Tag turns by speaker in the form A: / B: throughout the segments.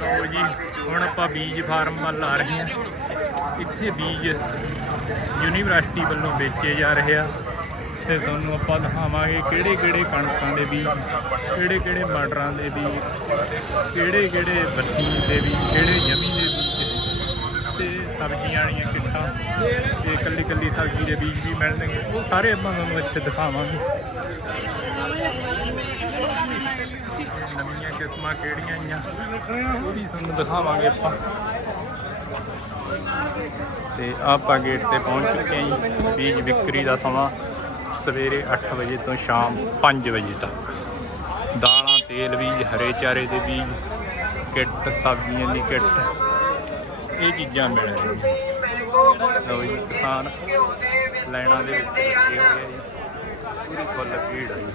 A: ਲਓ ਜੀ, ਹੁਣ ਆਪਾਂ ਬੀਜ ਫਾਰਮ ਵੱਲ ਆ ਰਹੇ ਹਾਂ। ਇੱਥੇ ਬੀਜ ਯੂਨੀਵਰਸਿਟੀ ਵੱਲੋਂ ਵੇਚੇ ਜਾ ਰਹੇ ਆ। ਤੇ ਤੁਹਾਨੂੰ ਆਪਾਂ ਦਿਖਾਵਾਂਗੇ ਕਿਹੜੇ ਕਿਹੜੇ ਕਣਕਾਂ ਦੇ ਬੀਜ, ਕਿਹੜੇ ਕਿਹੜੇ ਮਟਰਾਂ ਦੇ ਬੀਜ, ਕਿਹੜੇ ਕਿਹੜੇ ਬੱਤੀ ਦੇ ਬੀਜ, ਕਿਹੜੇ ਜਮੀ ਦੇ ਬੀਜ ਤੇ ਸਬਜ਼ੀਆਂ ਵਾਲੀਆਂ ਕਿੱਟਾਂ, ਤੇ ਇਕੱਲੀ ਇਕੱਲੀ ਸਬਜ਼ੀ ਦੇ ਬੀਜ ਵੀ ਮਿਲਣਗੇ। ਉਹ ਸਾਰੇ ਆਪਾਂ ਤੁਹਾਨੂੰ ਇੱਥੇ ਦਿਖਾਵਾਂਗੇ। ਨਵੀਆਂ ਕਿਸਮਾਂ ਕਿਹੜੀਆਂ ਆਈਆਂ? ਉਹ ਵੀ ਤੁਹਾਨੂੰ ਦਿਖਾਵਾਂਗੇ ਆਪਾਂ। ਤੇ ਆਪਾਂ ਗੇਟ ਤੇ ਪਹੁੰਚ ਚੁੱਕੇ ਹਾਂ ਜੀ। ਬੀਜ ਵਿਕਰੀ ਦਾ ਸਮਾਂ ਸਵੇਰੇ 8 ਵਜੇ ਤੋਂ ਸ਼ਾਮ 5 ਵਜੇ ਤੱਕ। ਦਾਲਾਂ, ਤੇਲ ਬੀਜ, ਹਰੇ ਚਾਰੇ ਦੇ ਬੀਜ, ਕਿੱਟ, ਸਬਜ਼ੀਆਂ ਦੀ ਕਿੱਟ। ਇਹ ਚੀਜ਼ਾਂ ਮਿਲਣਗੀਆਂ ਲਓ ਜੀ, ਕਿਸਾਨ ਲੈਣਾ ਦੇ ਵਿੱਚ ਲੱਗੇ ਹੋਏ ਆ ਜੀ। ਪੂਰੀ ਫੁੱਲ ਭੀੜ ਆ ਜੀ।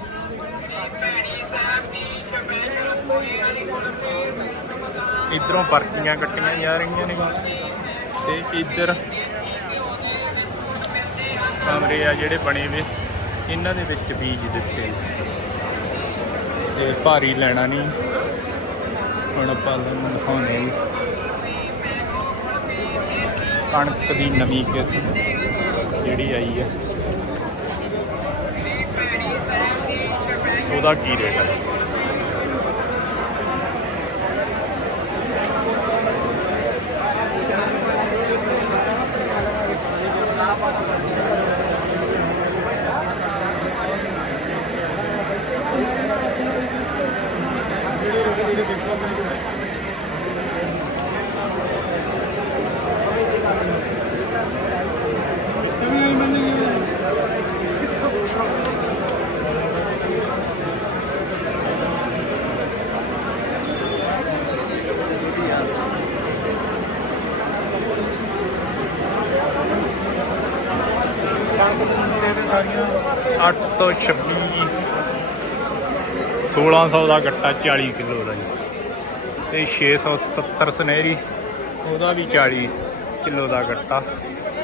A: ਇਧਰੋਂ ਪਰਚੀਆਂ ਕੱਟੀਆਂ ਜਾ ਰਹੀਆਂ ਨੇ ਤੇ ਇੱਧਰ ਕਮਰੇ ਆ ਜਿਹੜੇ ਬਣੇ ਵੇ, ਇਹਨਾਂ ਦੇ ਵਿੱਚ ਬੀਜ ਦਿੱਤੇ। ਤੇ ਭਾਰੀ ਲੈਣਾ ਨਹੀਂ। ਹੁਣ ਆਪਾਂ ਤੁਹਾਨੂੰ ਦਿਖਾਉਂਦੇ ਕਣਕ ਦੀ ਨਵੀਂ ਕਿਸਮ ਜਿਹੜੀ ਆਈ ਹੈ ਉਹਦਾ ਕੀ ਰੇਟ ਹੈ ਅੱਠ ਸੌ ਛੱਬੀ 1600 ਦਾ ਗੱਟਾ 40 ਕਿਲੋ ਦਾ ਜੀ। ਤੇ 677 ਸੁਨਹਿਰੀ, ਉਹਦਾ ਵੀ 40 ਕਿਲੋ ਦਾ ਗੱਟਾ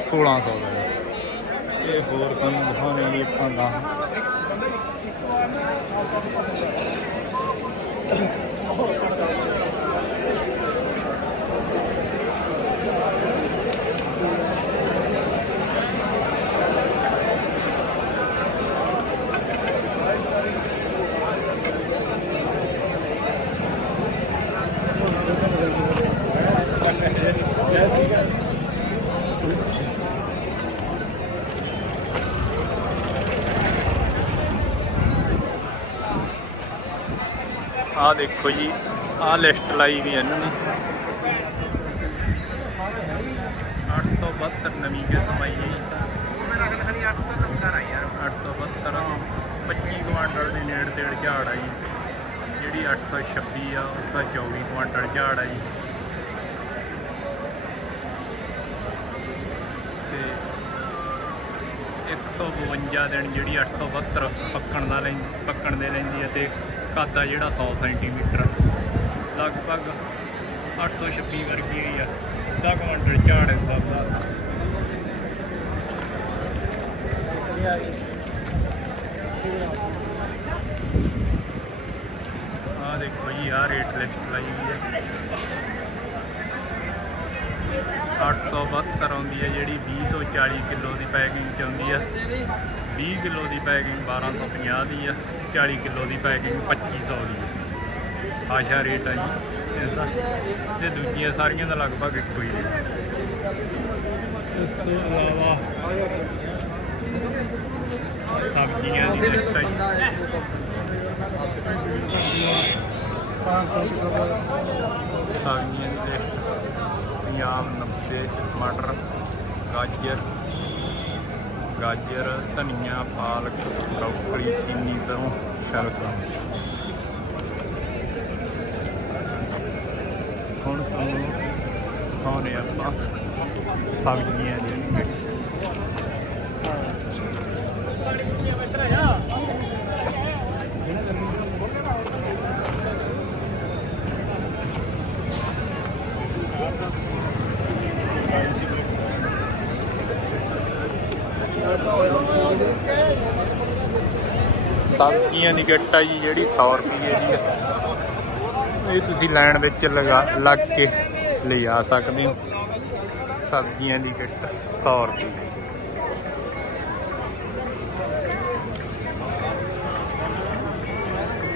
A: 1600 ਦਾ ਜੀ। ਇਹ ਹੋਰ ਸਾਨੂੰ ਦਿਖਾਉਣੇ ਜੀ ਆਪਾਂ ਦਾ ਆਹ ਦੇਖੋ ਜੀ ਆਹ ਲਿਸਟ ਲਾਈ ਵੀ ਇਹਨਾਂ ਨੇ। 872 ਨਵੀਂ ਕਿਸਮ ਆਈ ਹੈ ਜੀ। 872 25 ਕੁਆਂਟਲ ਦੇ ਨੇੜੇ ਤੇੜ ਝਾੜ ਆ ਜਿਹੜੀ 826 ਆ, ਉਸ ਦਾ 24 ਕੁਆਂਟਲ ਝਾੜ ਆ ਜੀ ਤੇ 152 ਦਿਨ ਜਿਹੜੀ 872 ਪੱਕਣ ਦਾ ਪੱਕਣ ਦੇ ਲੈਂਦੀ ਹੈ ਤੇ ਕੱਦ ਆ ਜਿਹੜਾ 100 ਸੈਂਟੀਮੀਟਰ। ਲਗਭਗ 826 ਵਰਗੀ ਹੀ ਆ। ਦਾ ਕੁਆਂਟਲ ਝਾੜ ਦਾ ਦਾ ਆ ਦੇਖੋ ਜੀ ਆ ਰੇਟ ਲਿਸਟ ਲਾਈ ਹੋਈ ਹੈ। 872 ਆਉਂਦੀ ਹੈ, ਜਿਹੜੀ 20 ਤੋਂ 40 ਕਿਲੋ ਦੀ ਪੈਕਿੰਗ ਚ ਆਉਂਦੀ ਹੈ 20 ਕਿਲੋ ਦੀ ਪੈਕਿੰਗ 1250 ਦੀ ਆ। 40 ਕਿਲੋ ਦੀ ਪੈਕਿੰਗ 2500 ਦੀ ਹੈ। ਆਸ਼ਾ ਰੇਟ ਆ ਜੀ। ਇਸ ਦਾ ਤੇ ਦੂਜੀਆਂ ਸਾਰੀਆਂ ਦਾ ਲਗਭਗ ਇੱਕੋ ਹੀ ਰੇਟ। ਇਸ ਤੋਂ ਇਲਾਵਾ ਸਬਜ਼ੀਆਂ ਦੀ ਲਿਸਟ ਆ ਸਬਜ਼ੀਆਂ ਦੀ ਲਿਸਟ ਪੰਜਾਬ 90 ਟਮਾਟਰ ਗਾਜਰ ਗਾਜਰ ਧਨੀਆ ਪਾਲਕ ਬਰੋਕਲੀ ਚੀਨੀ ਸਰੋਂ ਸ਼ਲਗਮ ਹੁਣ ਸਾਨੂੰ ਖਾਣੇ ਆਪਾਂ ਸਬਜ਼ੀਆਂ ਦੇ। ਸਬਜ਼ੀਆਂ ਦੀ ਗੱਟਾ ਜੀ, ਜਿਹੜੀ 100 ਰੁਪਏ ਦੀ ਆ। ਇਹ ਤੁਸੀਂ ਲਾਈਨ ਵਿੱਚ ਲਗਾ, ਲੱਗ ਕੇ ਲਿਜਾ ਸਕਦੇ ਹੋ। ਸਬਜ਼ੀਆਂ ਦੀ ਕਿੱਟ 100 ਰੁਪਏ